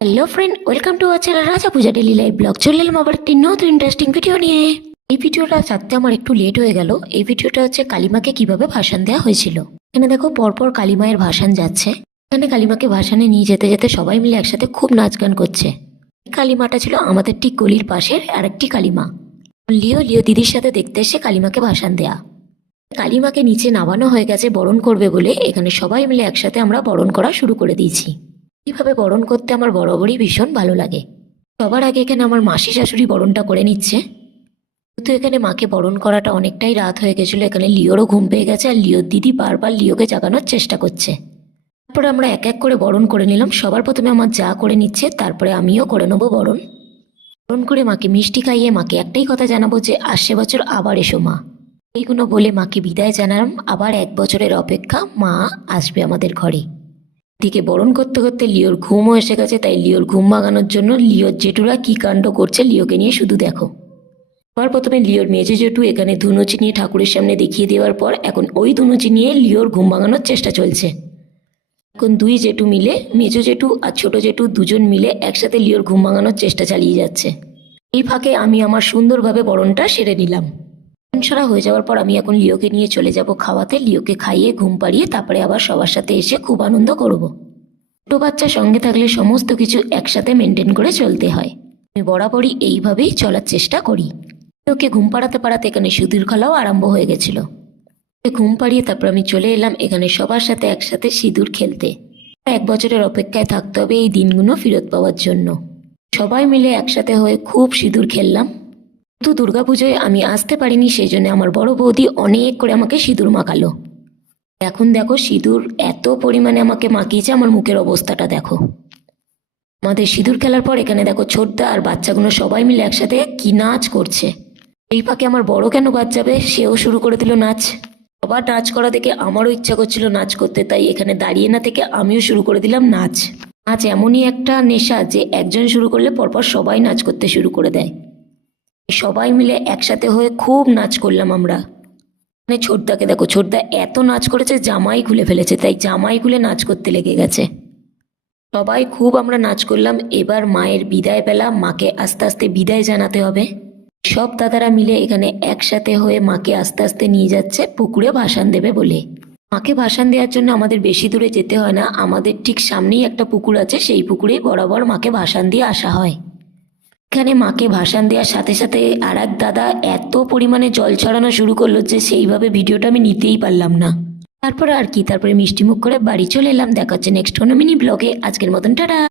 Hello friend welcome to our channel Raja Puja daily live blog চলে এলাম আবার একটি নতুন ইন্টারেস্টিং ভিডিও নিয়ে। এই ভিডিওটা ছাড়তে আমার একটু লেট হয়ে গেল। এই ভিডিওটা হচ্ছে কালিমাকে কীভাবে ভাষণ দেওয়া হয়েছিল। এখানে দেখো, পরপর কালিমায়ের ভাষণ যাচ্ছে। এখানে কালিমাকে ভাষণে নিয়ে যেতে যেতে সবাই মিলে একসাথে খুব নাচ গান করছে। এই কালিমাটা ছিল আমাদের ঠিক গলির পাশের আরেকটি কালিমা। লিও লিও দিদির সাথে দেখতে এসে কালিমাকে ভাষণ দেয়া। কালিমাকে নিচে নামানো হয়ে গেছে বরণ করবে বলে এখানে সবাই মিলে একসাথে আমরা বরণ করা শুরু করে দিয়েছি। এইভাবে বরণ করতে আমার বরাবরই ভীষণ ভালো লাগে। সবার আগে এখানে আমার মাসি শাশুড়ি বরণটা করে নিচ্ছে। কিন্তু এখানে মাকে বরণ করাটা অনেকটাই রাত হয়ে গেছিল, এখানে লিওরও ঘুম পেয়ে গেছে আর লিওর দিদি বারবার লিওকে জাগানোর চেষ্টা করছে। তারপরে আমরা এক এক করে বরণ করে নিলাম। সবার প্রথমে আমার যা করে নিচ্ছে, তারপরে আমিও করে নেব বরণ। বরণ করে মাকে মিষ্টি খাইয়ে মাকে একটাই কথা জানাব যে, আসছে বছর আবার এসো মা। এইগুলো বলে মাকে বিদায় জানালাম। আবার এক বছরের অপেক্ষা মা আসবে আমাদের ঘরে। দিকে বরণ করতে করতে লিওর ঘুমও এসে গেছে, তাই লিওর ঘুম ভাঙানোর জন্য লিওর জেঠুরা কি কাণ্ড করছে লিওকে নিয়ে শুধু দেখো। আবার প্রথমে লিওর মেজে জেঠু এখানে ধুনুচি নিয়ে ঠাকুরের সামনে দেখিয়ে দেওয়ার পর এখন ওই ধুনুচি নিয়ে লিওর ঘুম ভাঙানোর চেষ্টা চলছে। এখন দুই জেঠু মিলে, মেজো জেঠু আর ছোট জেঠু দুজন মিলে একসাথে লিওর ঘুম ভাঙানোর চেষ্টা চালিয়ে যাচ্ছে। এই ফাঁকে আমি আমার সুন্দরভাবে বরণটা সেরে নিলাম। সারা হয়ে যাওয়ার পর আমি এখন লিওকে নিয়ে চলে যাব খাওয়াতে। লিওকে খাইয়ে ঘুম পাড়িয়ে তারপরে আবার সবার সাথে এসে খুব আনন্দ করব। ছোটো বাচ্চা সঙ্গে থাকলে সমস্ত কিছু একসাথে মেনটেন করে চলতে হয়। আমি বরাবরই এইভাবেই চলার চেষ্টা করি। ওকে ঘুম পাড়াতে পাড়াতে এখানে সুদূর খেলাও আরম্ভ হয়ে গেছিল। ঘুম পাড়িয়ে তারপর আমি চলে এলাম এখানে সবার সাথে একসাথে সিঁদুর খেলতে। এক বছরের অপেক্ষায় থাকতে হবে এই দিনগুলো ফেরত পাওয়ার জন্য। সবাই মিলে একসাথে হয়ে খুব সিঁদুর খেললাম। কিন্তু দুর্গাপুজোয় আমি আসতে পারিনি, সেই জন্য আমার বড় বৌদি অনেক করে আমাকে সিঁদুর মাখালো। এখন দেখো, সিঁদুর এত পরিমাণে আমাকে মাখিয়েছে, আমার মুখের অবস্থাটা দেখো। আমাদের সিঁদুর খেলার পর এখানে দেখো, ছোটদা আর বাচ্চাগুলো সবাই মিলে একসাথে কি নাচ করছে। এই ফাঁকে আমার বড় কেন বাদ যাবে সেও শুরু করে দিল নাচ। সবার নাচ করা দেখে আমারও ইচ্ছা করছিল নাচ করতে, তাই এখানে দাঁড়িয়ে না থেকে আমিও শুরু করে দিলাম নাচ। নাচ এমনই একটা নেশা যে একজন শুরু করলে পরপর সবাই নাচ করতে শুরু করে দেয়। সবাই মিলে একসাথে হয়ে খুব নাচ করলাম আমরা। মানে ছোটদাকে দেখো, ছোটদা এত নাচ করেছে, জামাই খুলে ফেলেছে, তাই জামাই খুলে নাচ করতে লেগে গেছে। সবাই খুব আমরা নাচ করলাম, এবার মায়ের বিদায় পেলা মাকে আস্তে আস্তে বিদায় জানাতে হবে। সব দাদারা মিলে এখানে একসাথে হয়ে মাকে আস্তে আস্তে নিয়ে যাচ্ছে পুকুরে ভাসান দেবে বলে। মাকে ভাসান দেওয়ার জন্য আমাদের বেশি দূরে যেতে হয় না, আমাদের ঠিক সামনেই একটা পুকুর আছে, সেই পুকুরেই বরাবর মাকে ভাসান দিয়ে আসা হয়। এখানে মাকে ভাসান দেওয়ার সাথে সাথে আর এক দাদা এত পরিমাণে জল ছড়ানো শুরু করল যে সেইভাবে ভিডিওটা আমি নিতেই পারলাম না। তারপর আর কি, তারপরে মিষ্টিমুখ করে বাড়ি চলে এলাম। দেখা হচ্ছে নেক্সট কোনো মিনি ব্লগে। আজকের মতন, টাটা!